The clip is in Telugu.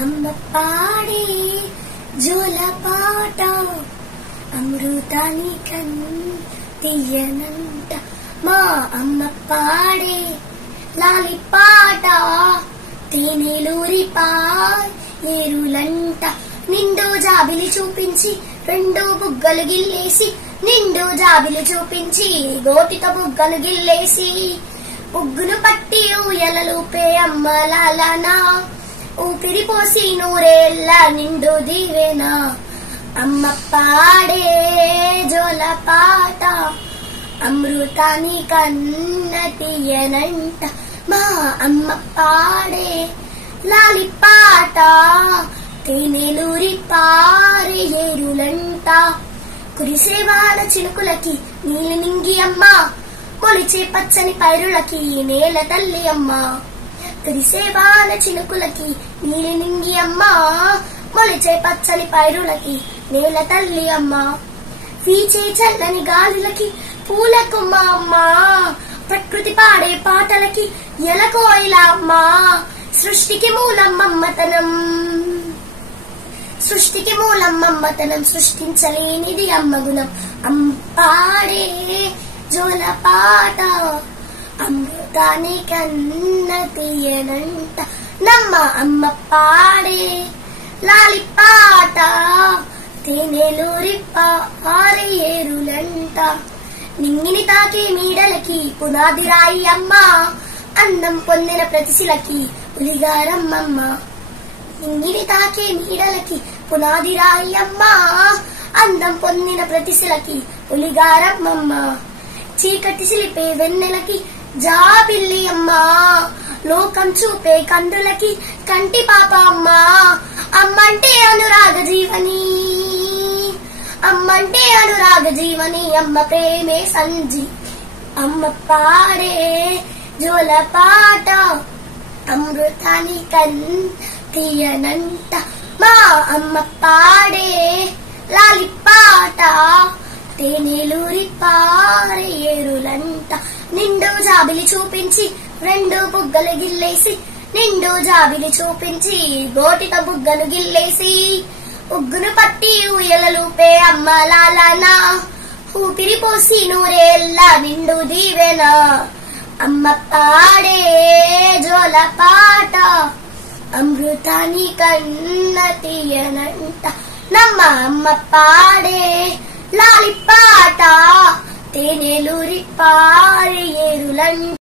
అమ్మ పాడే జోలపాట అమృతాని తీయనంట మా అమ్మ పాడే లాలిపాట తేనెలూరి ఏరులంట నిండు జాబిలి చూపించి రెండు బుగ్గలు గిల్లేసి నిండు జాబిలి చూపించి గోటితో బుగ్గలు గిల్లేసి ఉగ్గును పట్టి ఊయలలూపే అమ్మ లాలనా ఊపిరి పోసి నూరేళ్ళ నిండు దీవెనా అమ్మ పాడే జోలపాట అమృతాని తీయనంట మా అమ్మ పాడే లాలిపాట తేనెలూరి ఏరులంట కురిసే వాన చినుకులకి నీలి నింగి అమ్మ మొలిచే పచ్చని పైరులకి నేల తల్లి అమ్మ కురిసే వాన చినుకులకి నీలి నింగి అమ్మ మొలిచే పచ్చని పైరులకి నేల తల్లి అమ్మ వీచే చల్లని గాలులకి పూలకు మా అమ్మ ప్రకృతి పాడే పాటలకి ఎలకోయిలా అమ్మ సృష్టికి మూలం మమ్మతనం సృష్టికి మూలం మమ్మతనం సృష్టించలేనిది అమ్మ గుణం అమ్మ పాడే జోలపాట అమృతాని తీయనంట నమ్మ అమ్మ పాడే లాలిపాట తేనెలూరి ఏరులంట నింగిని తాకే మీడలకి పునాది రాయి అమ్మ అందం పొందిన ప్రతిశిలకి ఉలిగారమ్మమ్మ నింగిని తాకే మీడలకి పునాది రాయి అమ్మ అందం పొందిన ప్రతిశిలకి ఉలిగారమ్మమ్మ చీకటి సిలిపే వెన్నెలకి జాబిల్లి అమ్మ లోకం చూపే కందులకి కంటి పాప అమ్మ అమ్మంటే అనురాగ జీవని అమ్మంటే అనురాగ జీవని అమ్మ ప్రేమే సంజీ అమ్మ పాడే జోలపాట అమృతాని తీయనంట మా అమ్మ పాడే లాలిపాట తేనెలూరి ఏరులంట నిండు జాబిలి చూపించి రెండు బుగ్గలు గిల్లేసి నిండు జాబిలి చూపించి గోటితో బుగ్గలు గిల్లేసి ఉగ్గును పట్టి ఊయలలూపే అమ్మ లాలనా ఊపిరి పోసి నూరేళ్ళ నిండు దీవెనా అమ్మ పాడే జోలపాట అమృతాని తీయనంట నమ్మ అమ్మ పాడే లాలిపాట తేనెలూరి ఏరులంట